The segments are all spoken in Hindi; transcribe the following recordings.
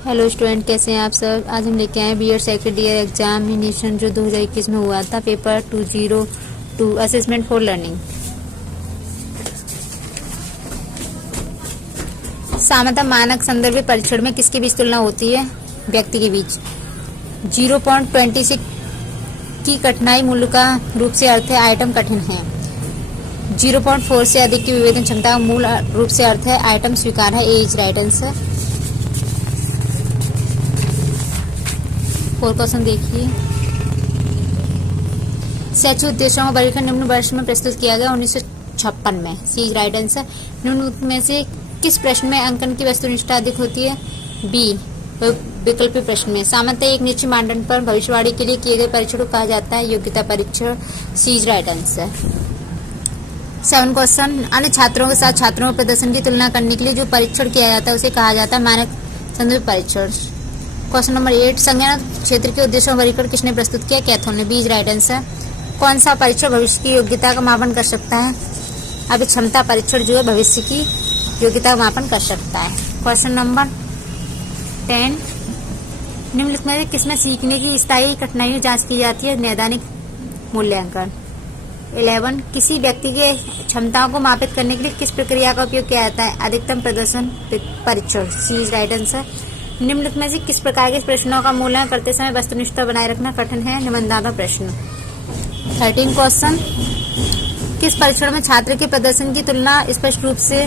हेलो स्टूडेंट, कैसे हैं आप सब। आज हम लेके आए बीएड सेकेंड ईयर एग्जामिनेशन जो 2021 में हुआ था, पेपर 202 असेसमेंट फॉर लर्निंग। सामान्यतः मानक संदर्भ परीक्षण में किसके बीच तुलना होती है? व्यक्ति के बीच। 0.26 की कठिनाई मूल्य का रूप से अर्थ है आइटम कठिन है। 0.4 से अधिक की विवेचन क्षमता का मूल रूप से अर्थ है आइटम स्वीकार है। ए इज राइट आंसर। और क्वेश्चन देखिए, शैक्षिक उद्देश्यों का वर्गीकरण निम्न वर्ष में प्रस्तुत किया गया 1956 में। सी इज राइट आंसर। निम्न में से किस प्रश्न में अंकन की वस्तुनिष्ठता अधिक होती है? बी वैकल्पिक प्रश्न में। सामान्यतः एक निश्चित मानदंड पर भविष्यवाणी के लिए किए गए परीक्षण को कहा जाता है योग्यता परीक्षण। सी इज राइट आंसर। 7 क्वेश्चन, अन्य छात्रों के साथ छात्रों के प्रदर्शन की तुलना करने के लिए जो परीक्षण किया जाता है उसे कहा जाता है मानक संदर्भ परीक्षण। क्वेश्चन नंबर 8, संज्ञान क्षेत्र के उद्देश्यों का वर्गीकरण किसने प्रस्तुत किया? कैथोन ने। B is right answer. कौन सा परीक्षण भविष्य की योग्यता का मापन कर सकता है? अभी क्षमता परीक्षण जो है भविष्य की योग्यता का मापन कर सकता है। क्वेश्चन नंबर 10, निम्नलिखित में किसमें सीखने की स्थायी कठिनाइयों जांच की जाती है? नैदानिक मूल्यांकन। 11, किसी व्यक्ति के क्षमताओं को मापित करने के लिए किस प्रक्रिया का उपयोग किया जाता है? अधिकतम प्रदर्शन परीक्षण। सी इज राइट आंसर। निम्नलिखित में से किस प्रकार के प्रश्नों का मूल्यांकन करते समय वस्तुनिष्ठता बनाए रखना कठिन है? निबंधात्मक प्रश्न। 13 क्वेश्चन, किस परीक्षण में छात्र के प्रदर्शन की तुलना स्पष्ट रूप से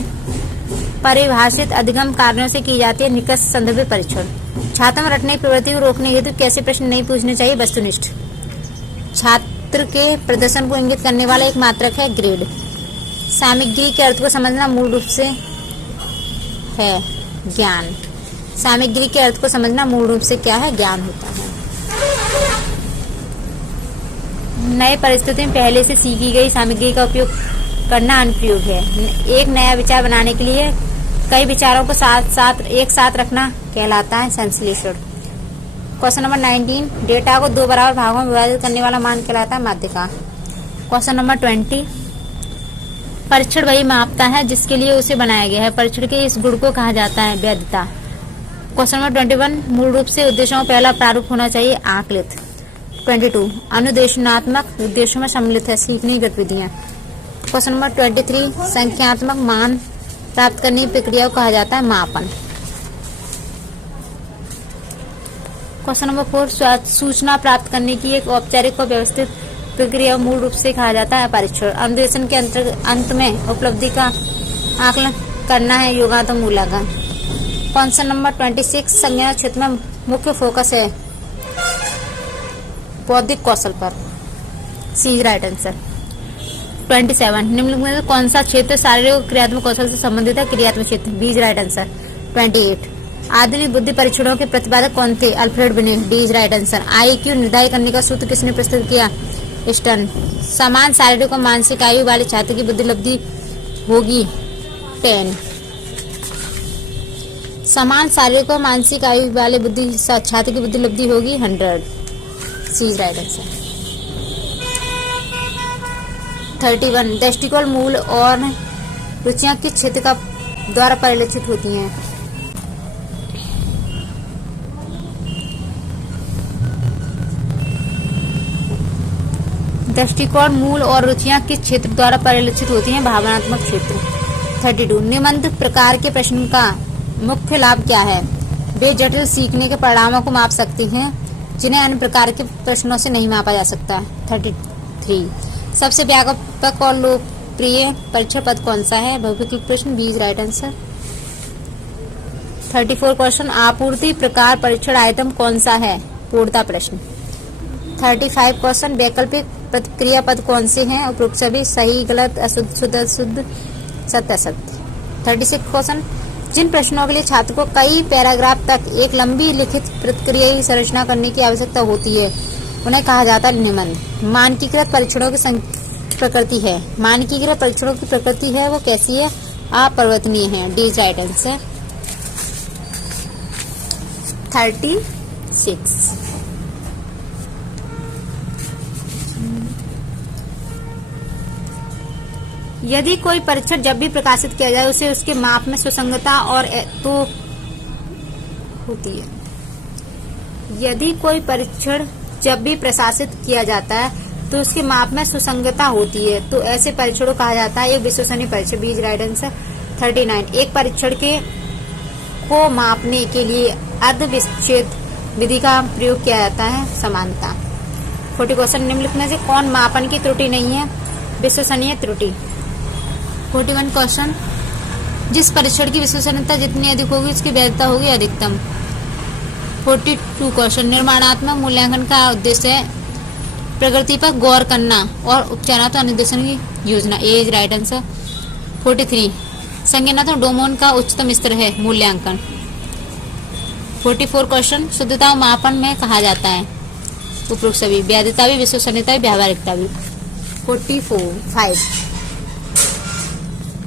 परिभाषित अधिगम कारणों से की जाती है? निकष संदर्भ परीक्षण। छात्र में रटने की प्रवृत्ति को रोकने हेतु कैसे प्रश्न नहीं पूछने चाहिए? वस्तुनिष्ठ। छात्र के प्रदर्शन को इंगित करने वाला एक मात्रक है ग्रेड। सामग्री के अर्थ को समझना मूल रूप से है ज्ञान। सामग्री के अर्थ को समझना मूल रूप से क्या है? ज्ञान होता है। नए परिस्थिति में पहले से सीखी गई सामग्री का उपयोग करना अनुप्रयोग है। एक नया विचार बनाने के लिए कई विचारों को एक साथ रखना कहलाता है संश्लेषण। क्वेश्चन नंबर 19, डेटा को 2 बराबर भागों में विभाजित करने वाला मान कहलाता है माध्यिका। क्वेश्चन नंबर 20, परीक्षण वही मापता है जिसके लिए उसे बनाया गया है। परीक्षण के इस गुण को कहा जाता है वैधता। क्वेश्चन नंबर 21, मूल रूप से उद्देश्यों का पहला प्रारूप होना चाहिए आकलित। 22, अनुदेशनात्मक उद्देश्यों में सम्मिलित है सीखने की गतिविधियां। क्वेश्चन नंबर 23, संख्यात्मक मान प्राप्त करने की प्रक्रिया को कहा जाता है मापन। क्वेश्चन नंबर 4, सूचना प्राप्त करने की एक औपचारिक और व्यवस्थित प्रक्रिया मूल रूप से कहा जाता है परीक्षण। अनुदेशन के अंत में उपलब्धि का आकलन करना है योगात्मक मूल्यांकन। क्वेश्चन नंबर 26, संज्ञान क्षेत्र में मुख्य फोकस है बौद्धिक कौशल पर। सी इज राइट आंसर। 27, निम्नलिखित में कौन सा क्षेत्र शारीरिक और क्रियात्मक कौशल से संबंधित है? क्रियात्मक क्षेत्र। B is right answer. 28, आधुनिक बुद्धि परीक्षणों के प्रतिपादक कौन थे? Alfred beneath. D is right answer. IQ निर्धारित करने का सूत्र किसने प्रस्तुत किया? स्टर्न। समान शारीरिक और मानसिक आयु वाले छात्र की बुद्धि लब्धि होगी 10। समान शारीरिक और मानसिक आयु वाले छात्र की बुद्धि लब्धि होगी 100। सी इज राइट आंसर। 31, दृष्टिकोण मूल और रुचियां किस क्षेत्र का द्वारा परिलक्षित होती हैं? दृष्टिकोण मूल और रुचियां किस क्षेत्र द्वारा परिलक्षित होती हैं? भावनात्मक क्षेत्र। 32, निबंध प्रकार के प्रश्न का मुख्य लाभ क्या है? वे जटिल सीखने के परिणामों को माप सकते हैं जिन्हें अन्य प्रकार के प्रश्नों से नहीं मापा जा सकता। 33, सबसे व्यापक और लोकप्रिय परीक्षण पद कौन सा है? बहुविकल्प प्रश्न। B is right answer. 34 question, आपूर्ति प्रकार परीक्षण आइटम कौन सा है? पूर्णता प्रश्न। 35 क्वेश्चन, वैकल्पिक प्रतिक्रिया पद कौन से हैं? उपरोक्त सभी। सही, गलत, अशुद्ध, शुद्ध, अशुद्ध, सत्य, असत्य। 36 क्वेश्चन, जिन प्रश्नों के लिए छात्र को कई पैराग्राफ तक एक लंबी लिखित प्रतिक्रिया की संरचना करने की आवश्यकता होती है उन्हें कहा जाता है निबंध। मानकीकृत परीक्षणों की प्रकृति है। मानकीकृत परीक्षणों की प्रकृति है वो कैसी है? अपरिवर्तनीय है। D is right answer. 36, यदि कोई परीक्षण जब भी प्रकाशित किया जाए उसे उसके माप में सुसंगतता और तो होती है। यदि कोई परीक्षण जब भी प्रशासित किया जाता है तो उसके माप में सुसंगतता होती है, तो ऐसे परीक्षणों कहा जाता है एक विश्वसनीय परीक्षण। बीज राइट आंसर 39। एक परीक्षण को मापने के लिए अर्ध विच्छेद विधि का प्रयोग किया जाता है। समानता। 40 क्वेश्चन निम्नलिखित में से कौन मापन की त्रुटि नहीं है? विश्वसनीय त्रुटि। 41 क्वेश्चन जिस परीक्षण की विश्वसनीयता जितनी अधिक होगी उसकी वैधता होगी अधिकतम। 42 क्वेश्चन निर्माणात्मक मूल्यांकन का उद्देश्य है प्रगति पर गौर करना और उपचारात्मक अनुदेशन की योजना। ए इज राइट आंसर। 43 संज्ञानात्मक डोमेन का उच्चतम स्तर है मूल्यांकन। 44 क्वेश्चन शुद्धता मापन में कहा जाता है उपरोक्त सभी। वैधता भी, विश्वसनीयता भी, व्यावहारिकता भी। 45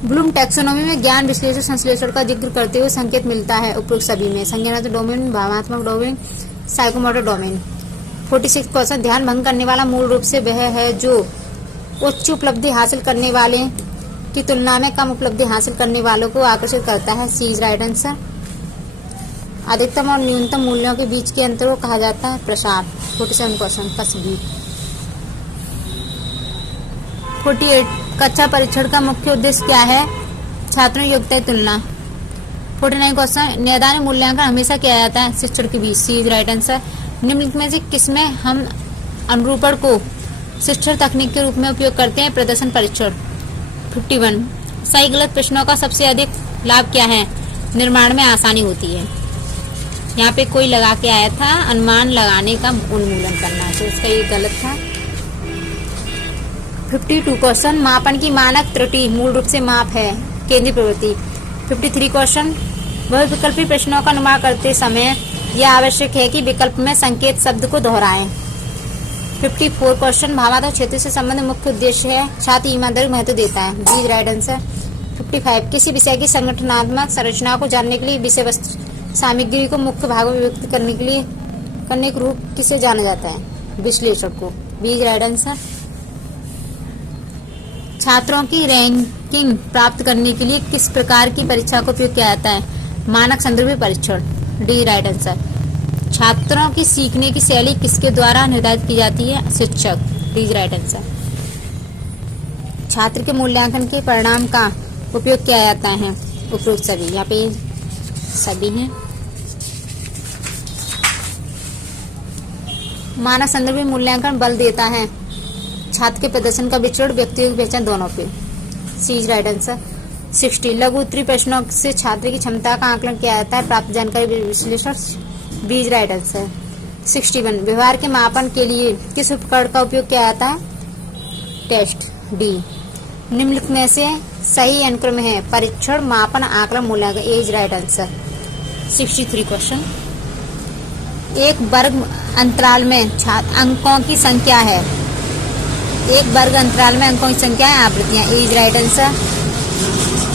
ब्लूम टैक्सोनॉमी में ज्ञान विश्लेषण संश्लेषण का जिक्र करते हुए संकेत मिलता है उपरोक्त सभी में। संज्ञानात्मक डोमेन, भावनात्मक डोमेन, साइकोमोटर डोमेन। 46 क्वेश्चन ध्यान भंग करने वाला मूल रूप से वह है जो उच्च उपलब्धि हासिल करने वाले की तुलना में कम उपलब्धि हासिल करने वालों को आकर्षित करता है। सी इज राइट आंसर। अधिकतम और न्यूनतम मूल्यों के बीच के अंतर को कहा जाता है प्रसार। 47 क्वेश्चन कसबी। 48 कक्षा परीक्षण का मुख्य उद्देश्य क्या है? छात्रों की योग्यता की तुलना। 49 क्वेश्चन नैदानिक मूल्यांकन हमेशा किया जाता है शिक्षण के बीच। सी इज राइट आंसर। निम्नलिखित में से किसमें हम अनुरूपण को शिक्षण तकनीक के रूप में उपयोग करते हैं? प्रदर्शन परीक्षण। 51 सही गलत प्रश्नों का सबसे अधिक लाभ क्या है? निर्माण में आसानी होती है। यहाँ पे कोई लगा के आया था अनुमान लगाने का उन्मूलन करना, तो इसका ये गलत था। 52 क्वेश्चन मापन की मानक त्रुटि मूल रूप से माप है केंद्रीय प्रवृत्ति। 53 क्वेश्चन बहुविकल्पी प्रश्नों का अनुमान करते समय यह आवश्यक है कि विकल्प में संकेत शब्द को दोहराएं। 54 क्वेश्चन भावात्मक क्षेत्र से संबंधित मुख्य उद्देश्य है छात्र ईमानदारी महत्व देता है। B right answer. 55 किसी विषय की संगठनात्मक संरचना को जानने के लिए विषय वस्तु सामग्री को मुख्य भागों में विभक्त करने के रूप किसे जाना जाता है? विश्लेषण को। B right answer. छात्रों की रैंकिंग प्राप्त करने के लिए किस प्रकार की परीक्षा का उपयोग किया जाता है? मानक संदर्भ परीक्षण। D right answer. छात्रों की सीखने की शैली किसके द्वारा निर्धारित की जाती है? शिक्षक। D right answer. छात्र के मूल्यांकन के परिणाम का उपयोग किया जाता है उपरोक्त सभी। यहाँ पे सभी हैं। मानक संदर्भ मूल्यांकन बल देता है छात्र के प्रदर्शन का विचरण व्यक्तियों की पहचान दोनों पे। सी इज राइट आंसर। 60 लघु उत्तरीय प्रश्नों से छात्र की क्षमता का आकलन किया जाता है प्राप्त जानकारी विश्लेषण। B is right answer. 61 व्यवहार के मापन के लिए किस उपकरण का उपयोग किया जाता है? टेस्ट। डी निम्नलिखित में से सही अनुक्रम है परीक्षण, मापन, आकलन, मूल्यांकन। ए इज राइट आंसर। 63 क्वेश्चन एक वर्ग अंतराल में अंकों की संख्या है। एक वर्ग अंतराल में अंकों की संख्या है आवृत्तियां। ए इज राइट आंसर।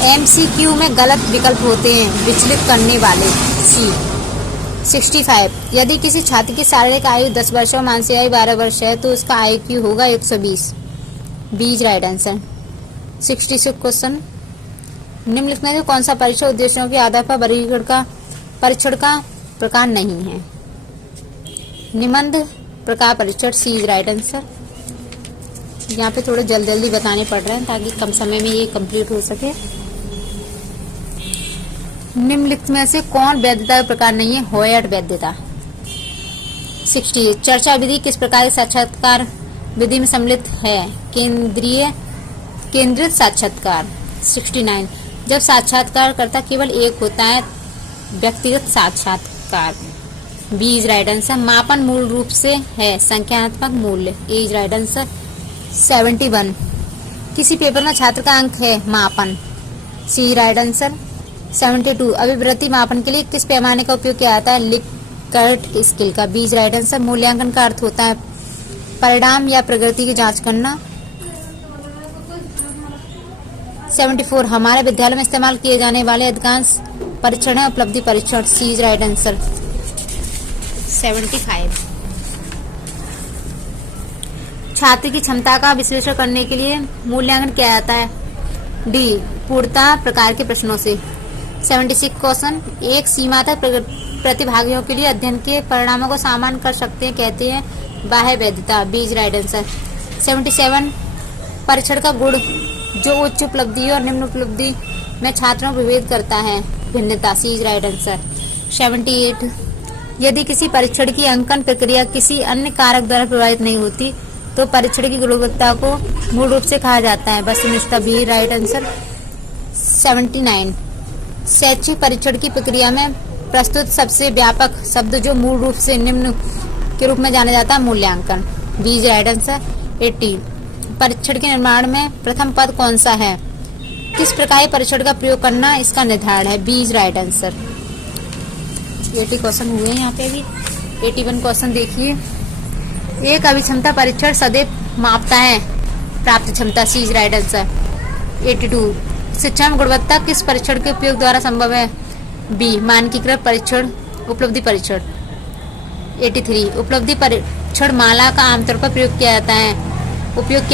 एमसीक्यू में गलत विकल्प होते हैं विचलित करने वाले। सी। 65 यदि किसी छात्र की शारीरिक आयु 10 वर्ष और मानसिक आयु 12 वर्ष है तो उसका IQ होगा 120। B is right answer. 66 question निम्नलिखित में से कौन सा परीक्षण उद्देश्यों के आधार पर वर्गीकरण का परीक्षण का प्रकार नहीं है? निबंध प्रकार परीक्षण। सी इज राइट आंसर। यहाँ पे थोड़ा जल्दी बताने पड़ रहे हैं ताकि कम समय में ये कंप्लीट हो सके। निम्नलिखित में से कौन वैधता का प्रकार नहीं है? होयट वैधता। 60 चर्चा विधि किस प्रकार के साक्षात्कार विधि में सम्मिलित है? केंद्रित साक्षात्कार। 69 जब साक्षात्कारकर्ता केवल एक होता है व्यक्तिगत साक्षात्कार। B is right answer. मापन मूल रूप से है संख्यात्मक मूल्य। ए इज राइट आंसर। 71 किसी पेपर में छात्र का अंक है मापन। सी राइट आंसर। 72 अभिवृत्ति मापन के लिए किस पैमाने का उपयोग किया जाता है? लिकर्ट स्केल का। B is right answer. मूल्यांकन का अर्थ होता है परिणाम या प्रगति की जांच करना। 74 हमारे विद्यालय में इस्तेमाल किए जाने वाले अधिकांश परीक्षण है उपलब्धि परीक्षण। सी इज राइट आंसर। 75 छात्र की क्षमता का विश्लेषण करने के लिए मूल्यांकन किया जाता है। डी पूर्णता प्रकार के प्रश्नों से। 76 क्वेश्चन एक सीमा तक प्रतिभागियों के लिए अध्ययन के परिणामों को सामान्य कर सकते हैं कहते हैं बाह्य वैधता, बी इज राइट आंसर। 77 परीक्षण का गुण जो उच्च उपलब्धि और निम्न उपलब्धि में छात्रों को विभेद करता है, भिन्नता, सी इज राइट आंसर। 78 यदि किसी परीक्षण की अंकन प्रक्रिया किसी अन्य कारक द्वारा प्रभावित नहीं होती तो परीक्षण की गुणवत्ता को मूल रूप से कहा जाता है, वस्तुनिष्ठता, बी राइट आंसर। 79 शैक्षिक परीक्षण की प्रक्रिया में प्रस्तुत सबसे व्यापक शब्द जो मूल रूप से निम्न के रूप में जाना जाता है, मूल्यांकन, बी इज राइट आंसर। 80 परीक्षण के निर्माण में प्रथम पद कौन सा है, किस प्रकार परीक्षण का प्रयोग करना इसका निर्धारण है, B is right answer. 80 question हुए हैं यहाँ पे भी। 81 क्वेश्चन देखिए। एक अभिक्षमता परीक्षण सदैव मापता है प्राप्त क्षमता, सी इज राइट आंसर। 82 शिक्षा में गुणवत्ता किस परीक्षण के उपयोग द्वारा संभव है, बी मानकीकृत परीक्षण, उपलब्धि परीक्षण। 83 उपलब्धि परीक्षण माला का आमतौर पर उपयोग किया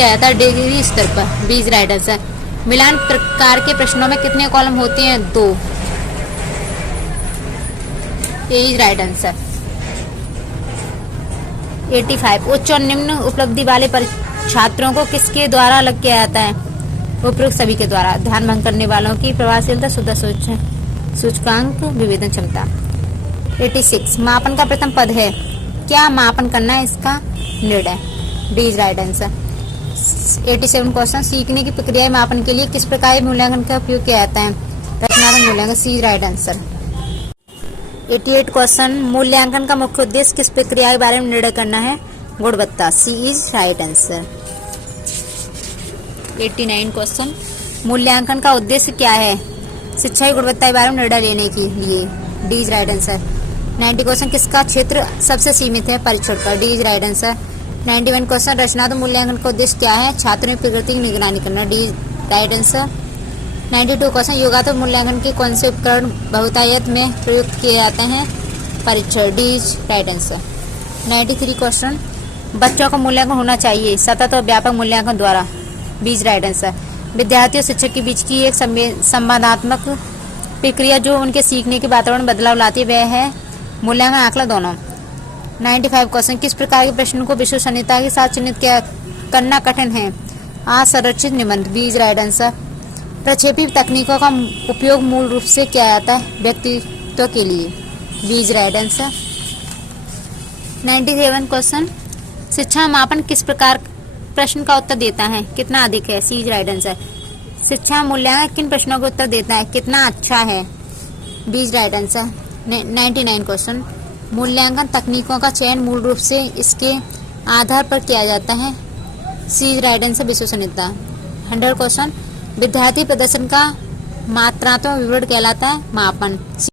जाता है डिग्री स्तर पर, बी इज राइट आंसर। मिलान प्रकार के प्रश्नों में कितने कॉलम होते हैं, 2, ए इज राइट आंसर। 85 उच्च और निम्न उपलब्धि वाले छात्रों को किसके द्वारा अलग किया जाता है, उपरोक्त सभी के द्वारा, ध्यान भंग करने वालों की प्रभावशीलता, शुद्ध सूचकांक, विवेचन क्षमता। 86 मापन का प्रथम पद है, क्या मापन करना है इसका निर्णय, D is right answer. 87 question सीखने की प्रक्रिया मापन के लिए किस प्रकार मूल्यांकन का उपयोग किया जाता है, रचनात्मक मूल्यांकन, सी इज राइट आंसर। 88 क्वेश्चन मूल्यांकन का मुख्य उद्देश्य किस प्रक्रिया के बारे में निर्णय करना है, गुणवत्ता, सी इज राइट आंसर। 89 क्वेश्चन मूल्यांकन का उद्देश्य क्या है, शिक्षा की गुणवत्ता के बारे में निर्णय लेने के लिए, D is right answer. 90 question किसका क्षेत्र सबसे सीमित है, परीक्षण का, D is right answer. 91 question रचनात्मक मूल्यांकन का उद्देश्य क्या है, छात्रों की प्रगति की निगरानी करना, D is right answer. 92 question योगात्मक मूल्यांकन के कौन से उपकरण बहुतायत में प्रयुक्त किए जाते हैं, परीक्षण, D is right answer. 93 question बच्चों का मूल्यांकन होना चाहिए सतत और व्यापक मूल्यांकन द्वारा, बी इज राइट आंसर। विद्यार्थी और शिक्षक के बीच की एक संवादात्मक प्रक्रिया जो उनके सीखने के वातावरण में बदलाव लाती है वह है मूल्यांकन, आकलन दोनों। 95 क्वेश्चन किस प्रकार के प्रश्न को विश्वसनीयता के साथ चिन्हित करना कठिन है, असंरचित निबंध, बी इज राइट आंसर। प्रक्षेपी तकनीकों का उपयोग मूल रूप से किया जाता है व्यक्तित्व के लिए, B is right answer. 97 question शिक्षा मापन किस प्रकार प्रश्न का उत्तर देता है, कितना अधिक है, सी इज राइट आंसर। शिक्षा मूल्यांकन किन प्रश्नों का उत्तर देता है, कितना अच्छा है, B is right answer. 99 question मूल्यांकन तकनीकों का चयन मूल रूप से इसके आधार पर किया जाता है, सी इज राइट आंसर, विश्वसनीयता। 100 क्वेश्चन विद्यार्थी प्रदर्शन का मात्रात्मक विवरण कहलाता है, मापन।